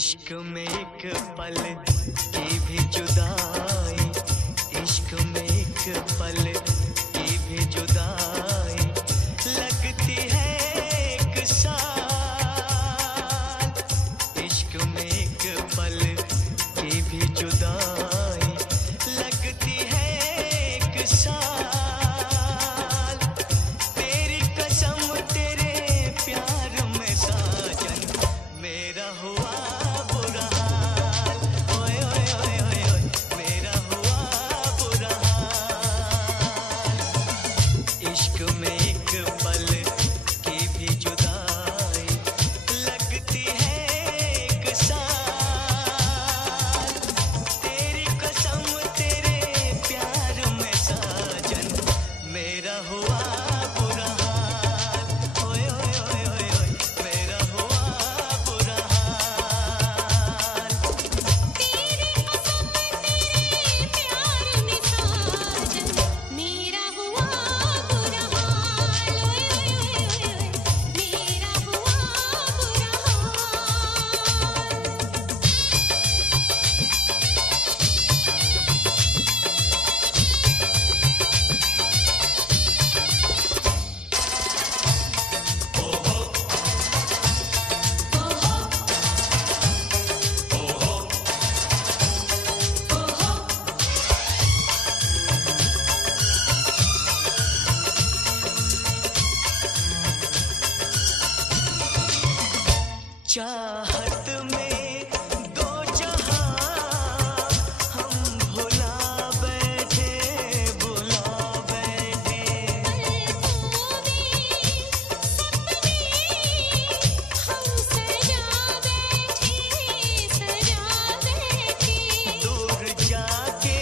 इश्क में एक पल की भी जुदाई, इश्क में एक पल की भी जुदाई लगती है एक साल। इश्क में एक पल की भी जुदाई लगती है एक साल। तेरी कसम तेरे प्यार में साजन मेरा हुआ बुरा हाल। ओए ओए ओए ओए ओए मेरा हुआ बुरा हाल। इश्क में एक पल की भी जुदाई लगती है एक साल। तेरी कसम तेरे प्यार में साजन मेरा हुआ बुरा हाल। ओए ओए ओए ओए ओए मेरा हुआ बुरा हाल। तेरी कसम तेरे प्यार में साजन मेरा हुआ बुरा हाल। ओए ओए ओए ओए मेरा हुआ बुरा चाहत में दो जहां हम भुला बैठे, भुला बैठे। हम सजा बैठे, सजा बैठे। दूर जाके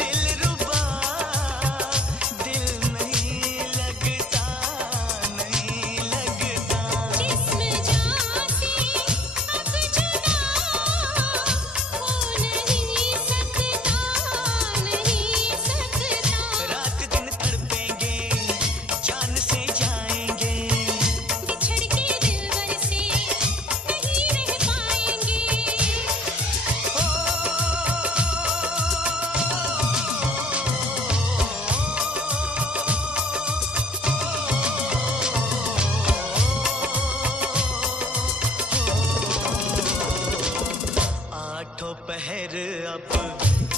दिलरुबा दिल नहीं लगता, नहीं लगता। जिस्म जासे अब जुदा हो नहीं सकता, नहीं सकता। रात दिन तड़पेंगे, जान से जाएंगे। बिछड़ के दिलबर से नहीं रह पाएंगे। आठों पहर अब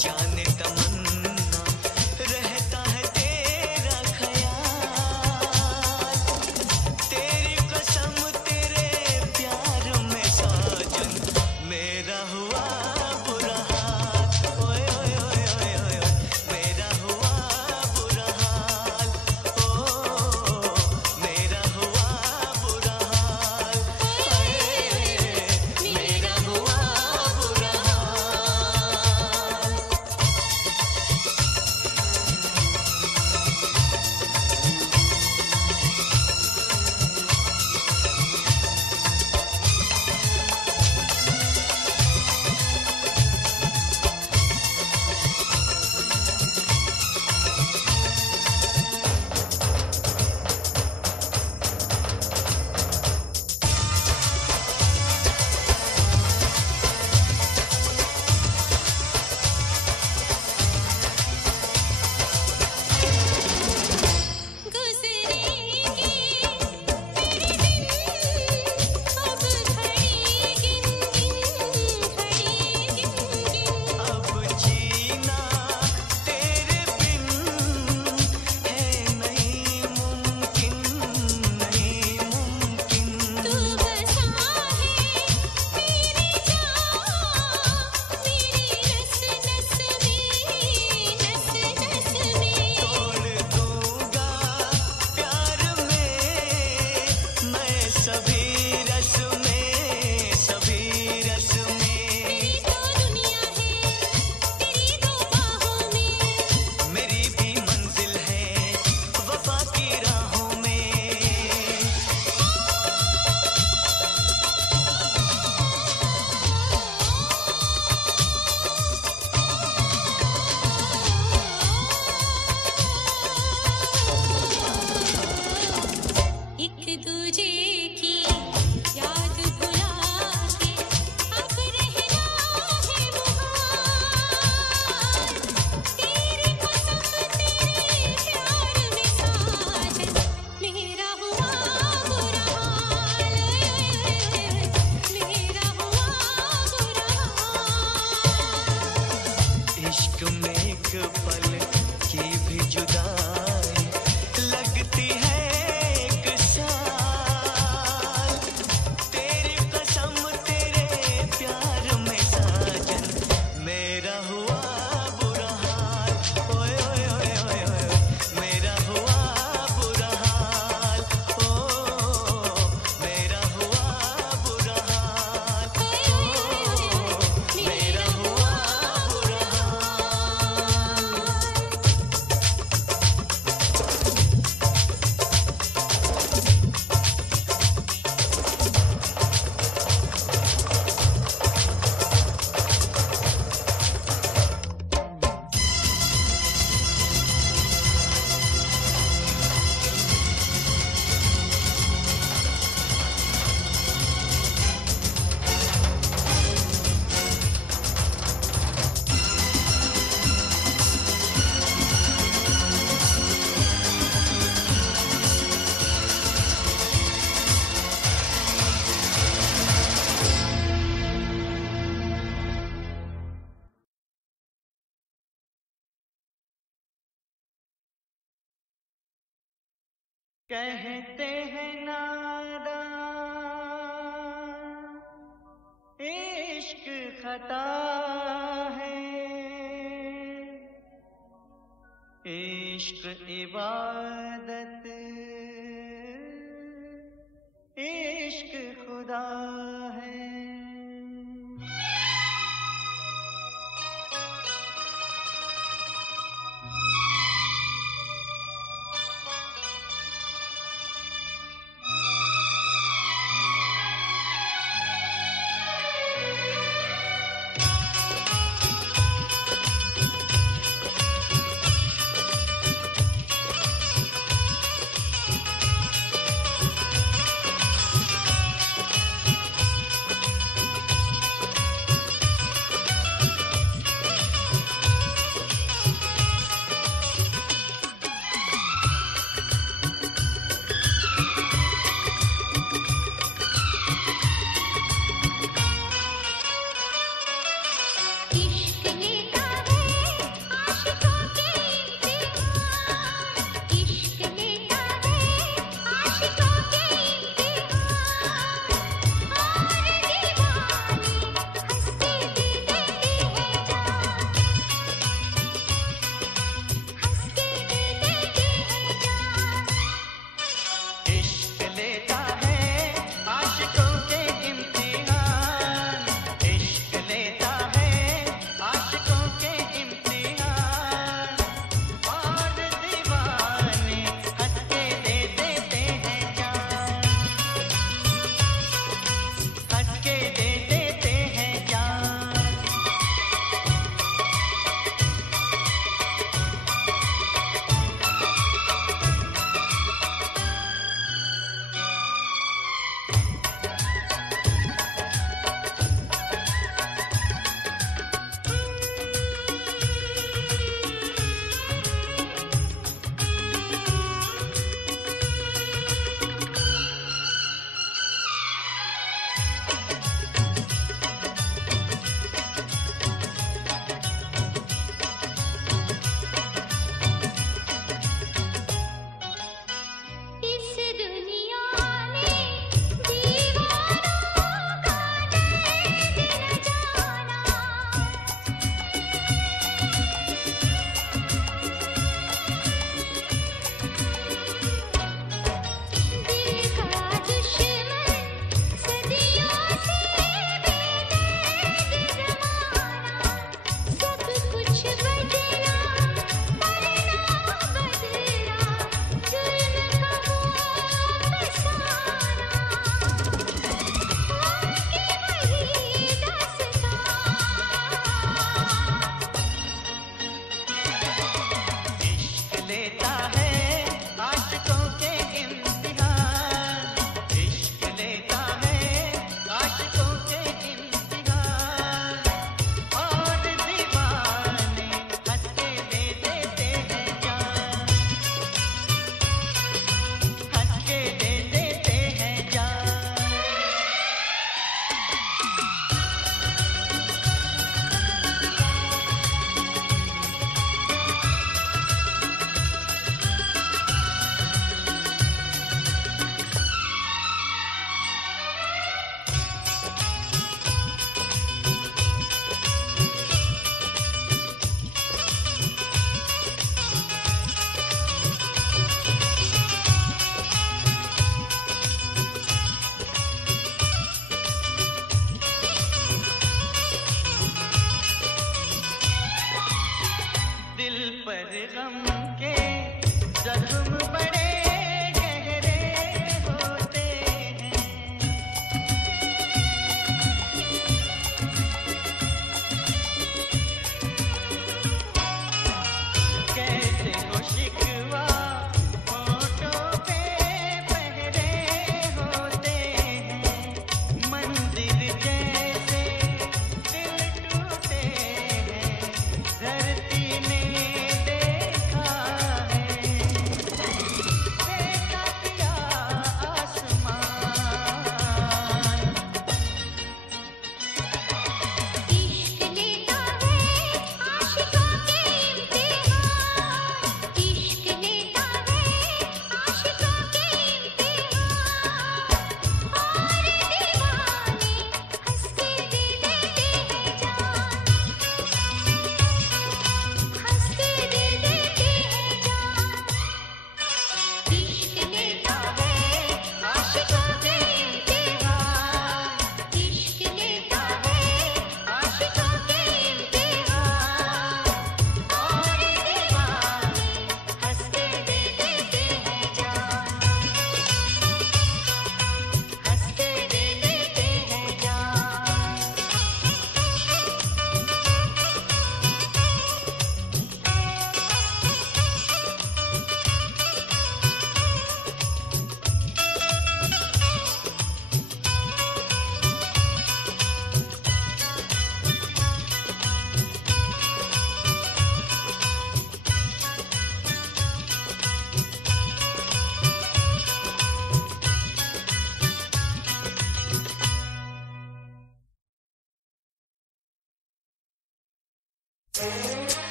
जाने तमन्ना रहता है तेरा ख्याल। तेरी कसम तेरे प्यार में साजन मेरा हुआ बुरा हाल। ओए ओए ओए ओए ओए ओए मेरा हुआ बुरा हाल। ओ मेरा हुआ बुरा हाल। मेरा हुआ बुरा हाल। कहते हैं नादान इश्क खता है, इश्क इबादत, इश्क खुदा है।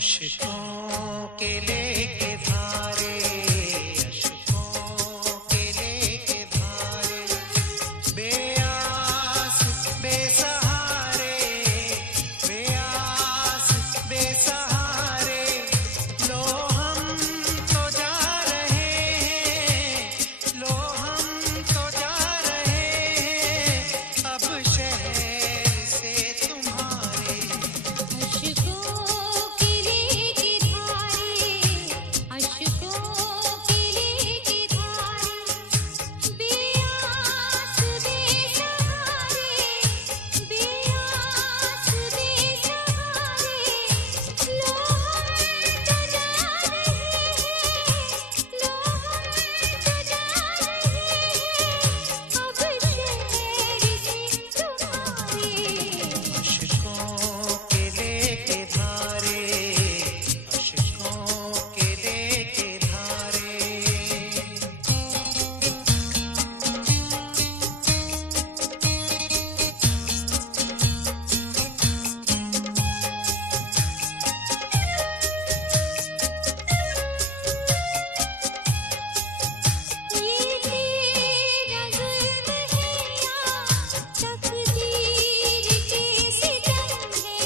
अश्कों के लेके धारे, अश्कों के लेके धारे, बेआस बेसहारे, बेआस बेसहारे, लो हम तो जा रहे हैं, लो हम तो जा रहे हैं, अब शहर से तुम्हारे। अश्कों के लेके धारे, अश्कों के लेके धारे, बेआस बेसहारे, बेआस बेसहारे, लो हम तो जा रहे हैं, लो हम तो जा रहे हैं, अब शहर से तुम्हारे। अश्कों के लेके धारे, अश्कों के लेके धारे। ये तेरा जुल्म है या तकदीर के सितम है,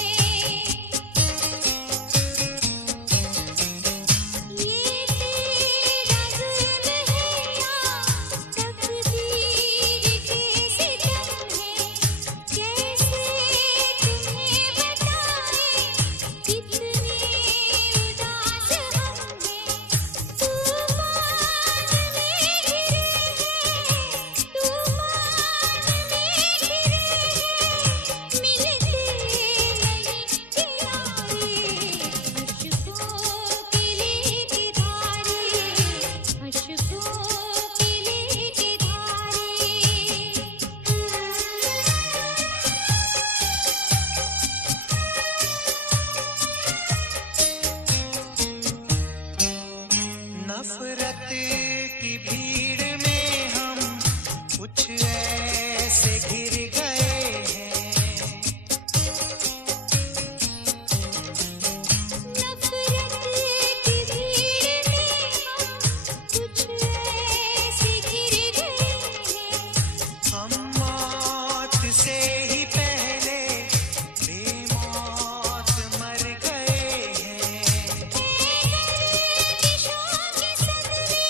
ये तेरा जुल्म है या तकदीर के सितम है, कैसे तुम्हें बताएं कितने उदास हम हैं, तूफान में घिरे हैं, तूफान में घिरे हैं, मिलते नहीं किनारे। अश्कों के लेके धारे, अश्कों के लेके धारे। नफरत की भीड़ में हम कुछ ऐसे घिर गए हैं, नफरत की भीड़ में हम कुछ ऐसे घिर गए हैं, हम मौत से ही पहले बेमौत मर गए हैं। गर्दिशों के सदमे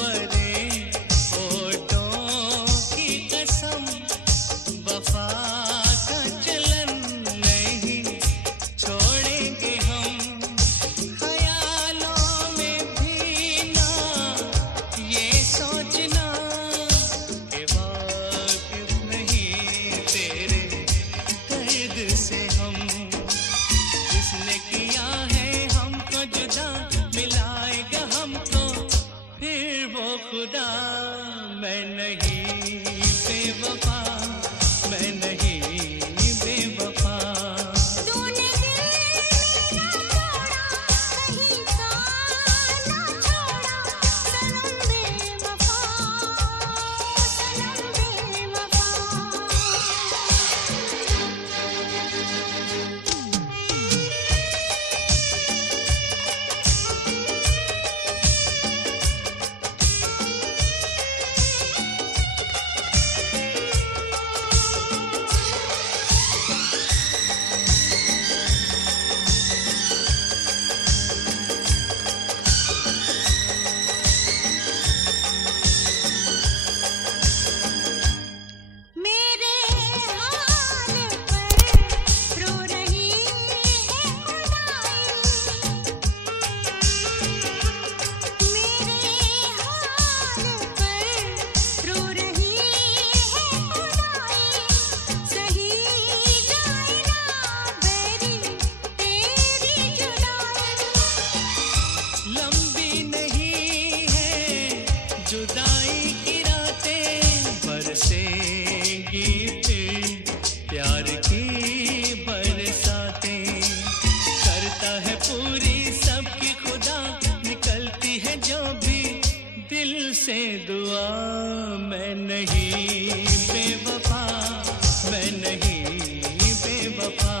सरोवरे होठों की कसम वफा का चलन नहीं छोड़ेंगे हम ख्यालों में भी ना ये सोचना कि वाकिफ नहीं तेरे दर्द से हम जिसने किया है हमको जुदा मिलाएगा हमको फिर वो खुदा मैं नहीं बेवफा मैं नहीं बेवफा तूने दिल मेरा तोड़ा कहीं का ना छोड़ा सनम बेवफा मेरे हाल पर रो रही है खुदाई मेरे हाल पर रो रही है खुदाई सही जाए ना बेरी तेरी जुदाई लंबी नहीं है जुदाई की रातें बरसेंगी फिर प्यार की बरसातें करता है पूरी सबकी खुदा निकलती है जो भी दिल से दुआ मैं नहीं बेवफा मैं नहीं बेवफा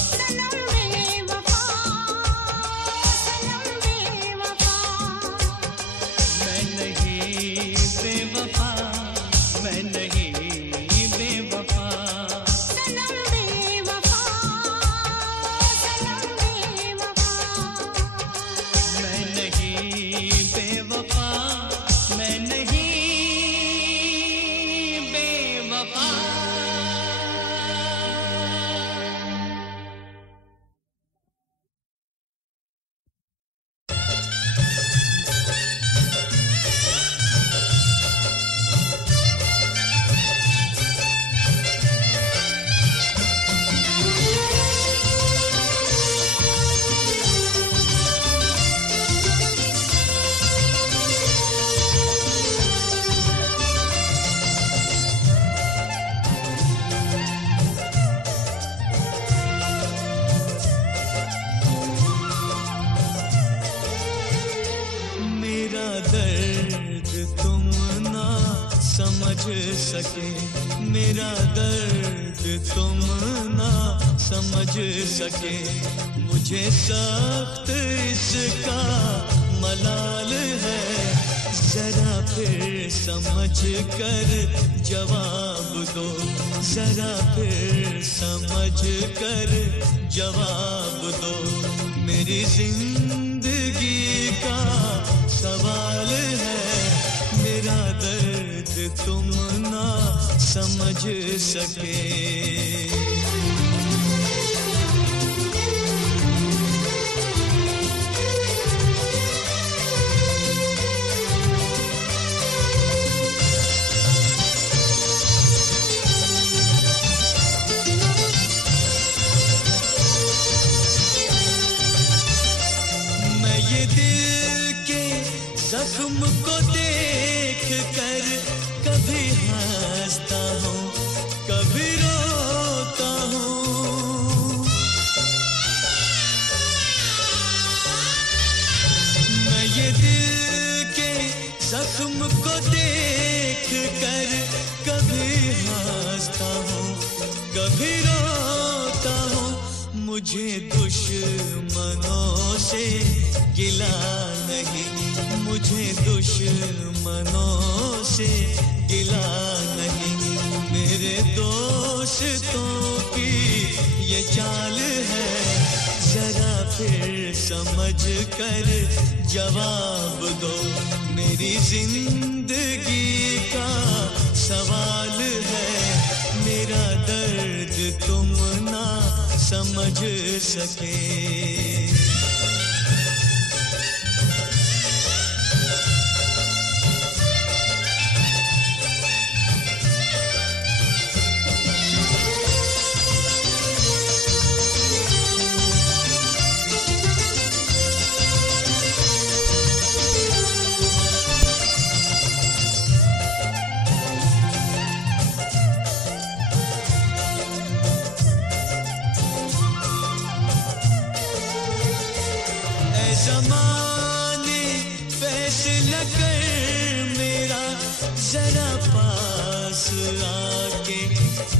सनम बेवफा मैं नहीं बेवफा मैं नहीं बेवफा सनम बेवफा मैं नहीं बेवफा मैं नहीं बेवफा मेरा दर्द तुम ना समझ सके मेरा दर्द तुम ना समझ सके मुझे सख्त इसका मलाल है जरा फिर समझ कर जवाब दो जरा फिर समझ कर जवाब दो मेरी जिंदगी का सवाल है मेरा दर्द तुम ना समझ सके मैं ये दिल के जख्म को देख कर कभी हंसता हूँ कभी रोता हूँ मैं ये दिल के जख्म को देख कर कभी हंसता हूँ कभी रोता हूँ मुझे दुश्मनों से गिला नहीं मुझे दुश्मनों से गिला नहीं मेरे दोस्तों की ये चाल है जरा फिर समझ कर जवाब दो, मेरी जिंदगी का सवाल है, मेरा दर्द तुम ना समझ सके। ज़माने फैसला कर मेरा जरा पास आके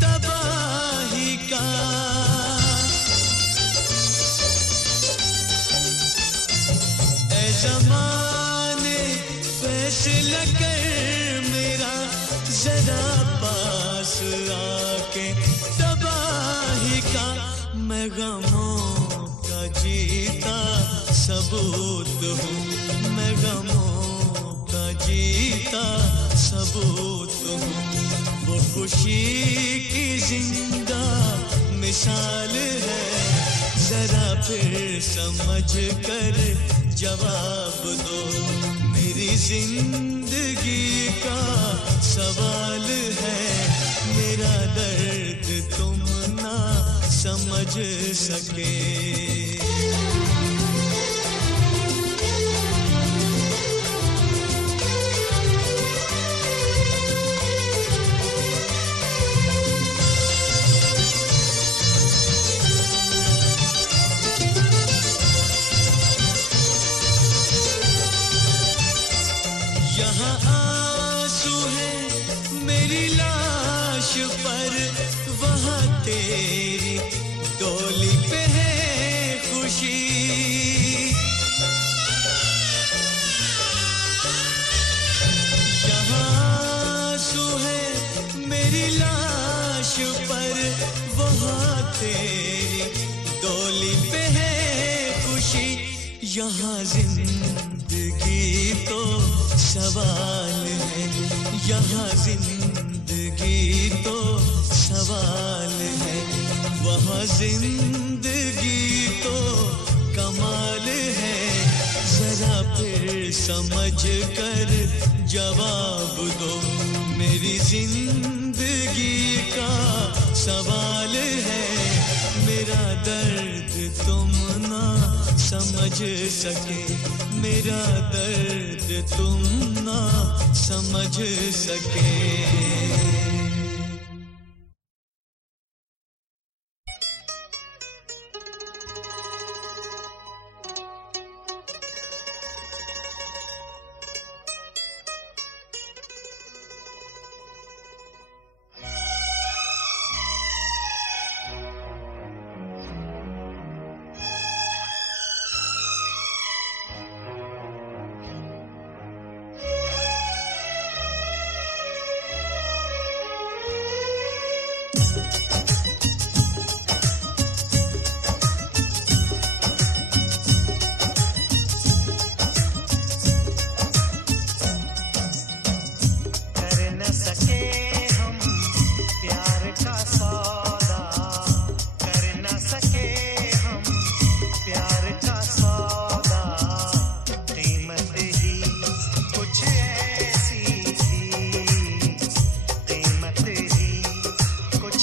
तबाही का, ऐ ज़माने फैसला कर मेरा जरा पास आके तबाही का, मैं गमों का जीता सबूत हूँ, मैं गमों का जीता सबूत हूँ, वो खुशी की जिंदा मिसाल है, जरा फिर समझ कर जवाब दो, मेरी जिंदगी का सवाल है, मेरा दर्द तुम ना समझ सके। यहाँ आंसू है मेरी लाश पर, वहाँ तेरी डोली पे है खुशी, यहाँ आंसू है मेरी लाश पर, वहाँ तेरी डोली पे है खुशी, यहाँ जिंदगी तो सवाल है, यहाँ जिंदगी तो सवाल है, वहाँ जिंदगी तो कमाल है, जरा फिर समझ कर जवाब दो, मेरी जिंदगी का सवाल है, मेरा दर्द तुम ना समझ सके, मेरा दर्द तुम ना समझ सके। कुछ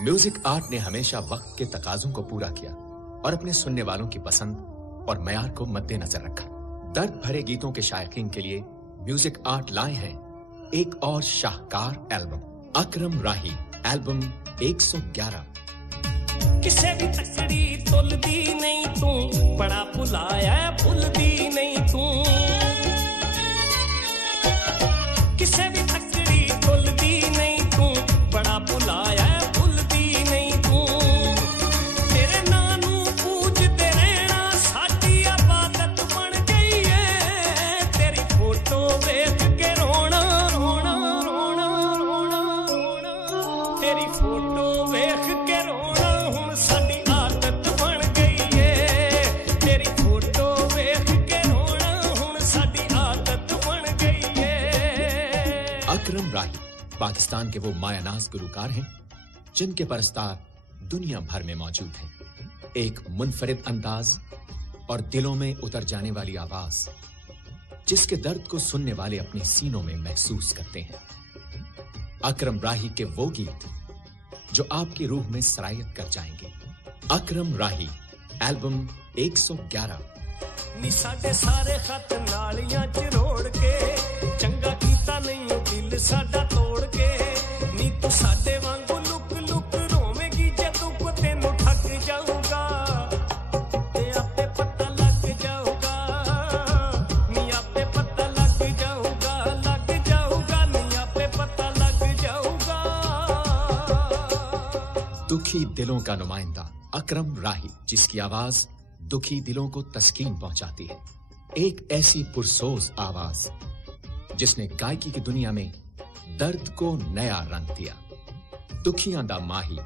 म्यूजिक आर्ट ने हमेशा वक्त के तकाजों को पूरा किया और अपने सुनने वालों की पसंद और मयार को मद्देनजर रखा। दर्द भरे गीतों के शायकीन के लिए म्यूजिक आर्ट लाए हैं एक और शाहकार एल्बम, अकरम राही एल्बम 111। किसे भी तकड़ी तोलदी नहीं तू, बड़ा भुलाया भुलदी नहीं तू। किसे भी तकड़ी तोलदी नहीं तू, बड़ा भुलाया भुलदी नहीं तू। तेरे नानू पूजते रहना साडी आदत बन गई है। तेरी फोटो देख के रोना रोना रोना रोना रोना, तेरी फोटो देख के रोना हुण साडी आदत बन गई है। तेरी फोटो देख के रोना हुण साडी आदत बन गई है। अकरम राही पाकिस्तान के वो मायानाज गुलकार हैं जिनके परस्तार दुनिया भर में मौजूद हैं। एक मुनफरिद अंदाज और दिलों में उतर जाने वाली आवाज जिसके दर्द को सुनने वाले अपने सीनों में महसूस करते हैं। अकरम राही के वो गीत जो आपकी रूह में सरायत कर जाएंगे। अकरम राही एल्बम 111। नी साडे सारे खत नालियां च रोड़ के, चंगा कीता नहीं दिल साडा तोड़ के। नी तू साडे वांगू लुक लुक रोवेगी जदों को तेनू ठक जाऊगा, ते आपे पता लग जाऊगा। नी आपे पता लग जाऊगा, लग जाऊगा। नी आपे पता लग जाऊगा। दुखी दिलों का नुमाइंदा अकरम राही, जिसकी आवाज दुखी दिलों को तस्कीन पहुंचाती है। एक ऐसी पुरसोज आवाज जिसने गायकी की दुनिया में दर्द को नया रंग दिया। दुखियां दा माही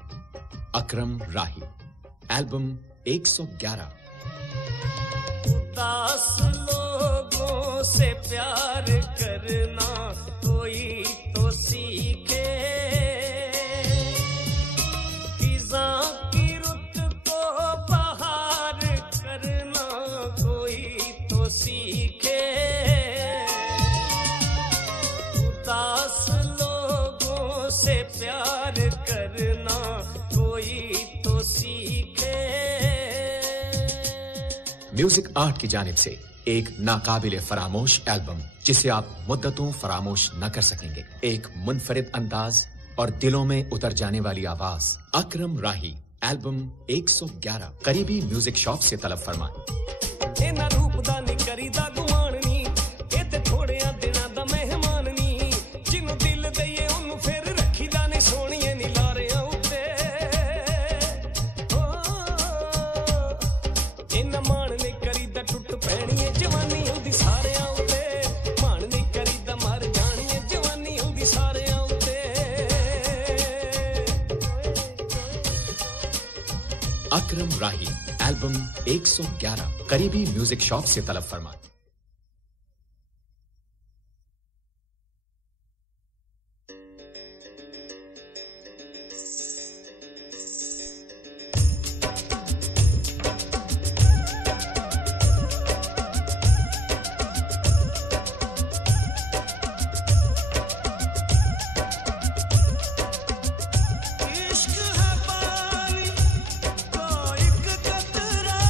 अकरम राही एल्बम 111। उदास लोगों से प्यार करना कोई तो सीखे, खिज़ां की रुत को बहार करना कोई तो सीखे। उदास लोगों से प्यार करना कोई तो सीखे। म्यूजिक आर्ट की जानिब से एक नाकाबिले फरामोश एल्बम जिसे आप मुद्दतों फरामोश न कर सकेंगे। एक मुनफरिद अंदाज और दिलों में उतर जाने वाली आवाज, अकरम राही एल्बम 111। करीबी म्यूजिक शॉप से तलब फरमाएं। इना रूप दा नी करीदा गुमान नी, ए ते थोड़िया दिनां दा मेहमान नी। जिन्नू दिल दईए ओनू फिर रखीदा नी, सोहणीए नी लारियां उत्ते। इना मान नी करीदा टुट पैणी ए जवानी हुंदी सारियां उत्ते। मान नी करीदा मर जानी ए जवानी हुंदी सारियां उत्ते। अकरम राही एल्बम 111। करीबी म्यूजिक शॉप से तलब फरमाएं। इश्क है पानी का एक कतरा,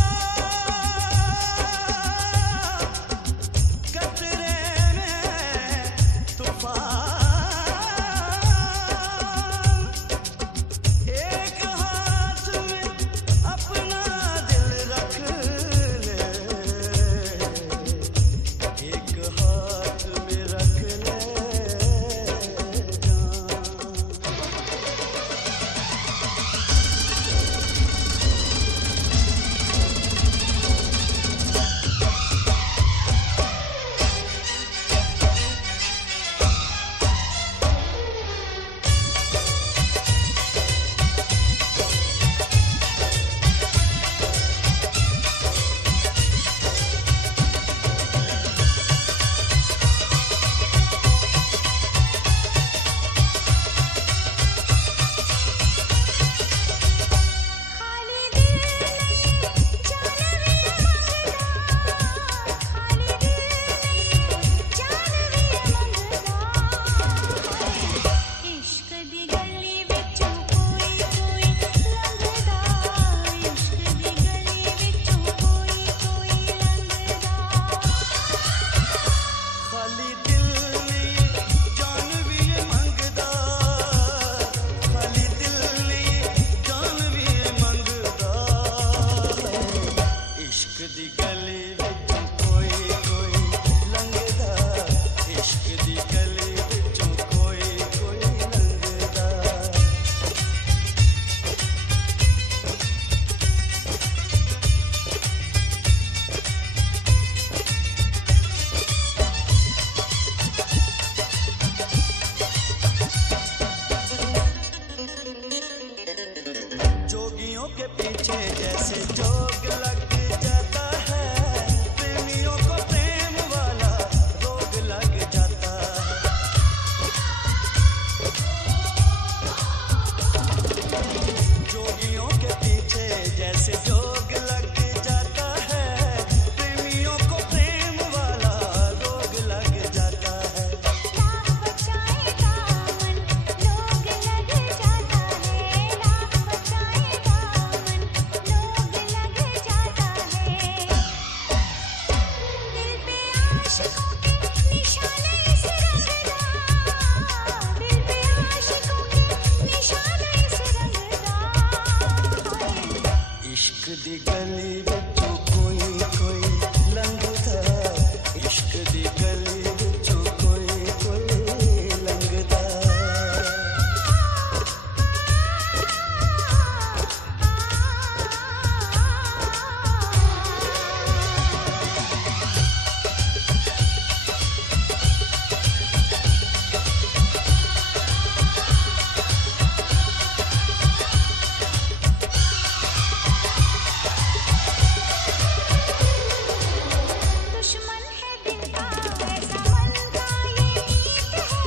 के पीछे जैसे जोग लग जाता है, प्रेमियों को प्रेम वाला रोग लग जाता है। जोगियों के पीछे जैसे जोग लग जाता है, प्रेमियों को प्रेम वाला रोग लग जाता है। लाख बचाए दामन लोग लग जाता है, लाख बचाए दामन लोग लग जाता है। दिल पे आशिकों के निशाने से रंगदा, दिल पे आशिकों के निशाने से रंगदा। इश्क दी गली विचों कोई कोई लंघदा, इश्क दी गली विचों कोई कोई लंघदा। दुश्मन है दिल का ऐसा मन का ये नीत है,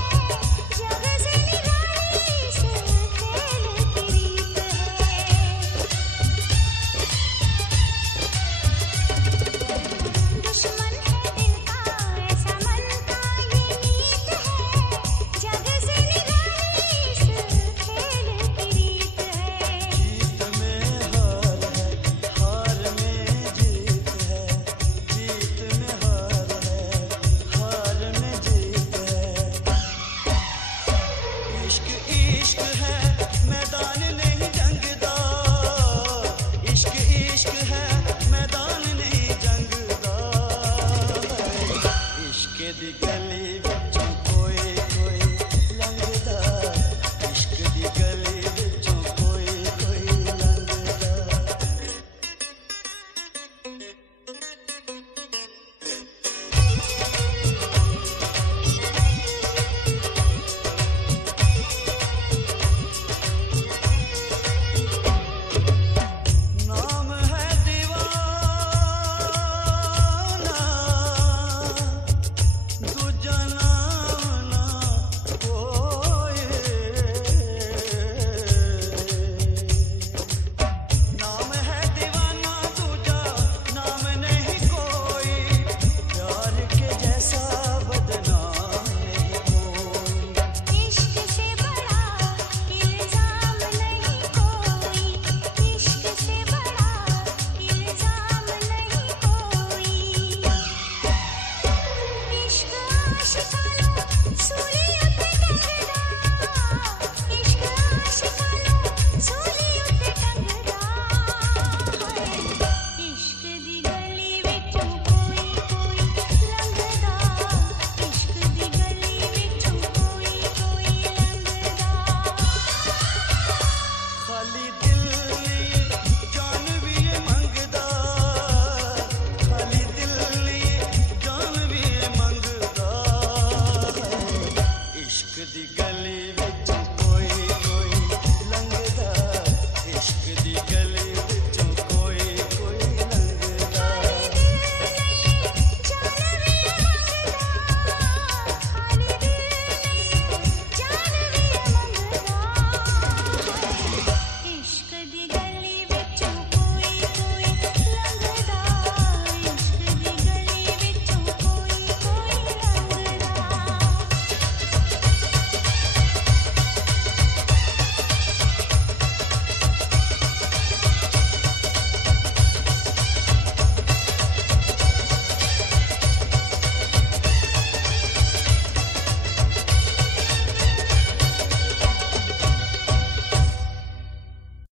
जग से निराली से खेल की रीत है। दुश्मन है दिल का ऐसा मन का ये नीत है, जग से निराली से खेल की रीत है। जीत में हार है, हार में जीत है, जीत में हार है, हार में जीत है। इश्क इश्क है मैदान